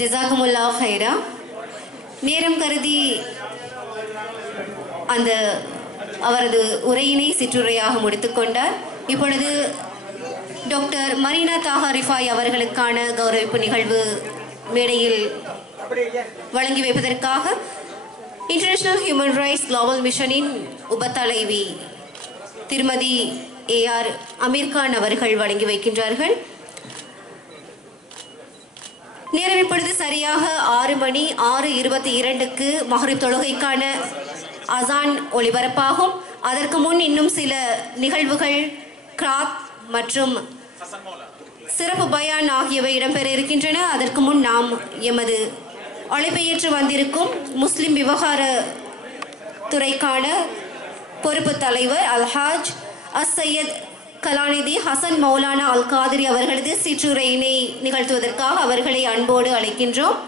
ஜஸாகுமுல்லா ஹைரா. நேரம் கருதி அந்த அவரது உரையினை சிற்றுரையாக முடித்துக்கொண்டார். இப்பொழுது டாக்டர் மரீனா தாஹா ரிஃபாய் அவர்களுக்கான கௌரவிப்பு நிகழ்வு மேடையில் வழங்கி வைப்பதற்காக இன்டர்நேஷனல் ஹியூமன் ரைட்ஸ் குளோபல் மிஷனின் உபத்தலைவி திருமதி AR அமீர்கான் அவர்கள் வழங்கி வைக்கின்றார்கள். நேரம் இப்பொழுது சரியாக 6:06:22 மஹ்ரிப் தொழுகைக்கான அசான் ஒளிபரப்பாகும். அதற்கு முன் இன்னும் சில நிகழ்வுகள், கிராத் மற்றும் சிறப்பு பயான் ஆகியவை இடம்பெற இருக்கின்றன. அதற்கு முன் நாம் எமது அழைப்பை ஏற்று வந்திருக்கும் முஸ்லிம் விவகார துறைக்கான பொறுப்பு தலைவர் அல்ஹாஜ் அஸ்-சையத் கலாநிதி ஹசன் மௌலானா அல் காதிரி அவர்களது சிற்றுரையினை நிகழ்த்துவதற்காக அவர்களை அன்போடு அழைக்கின்றோம்.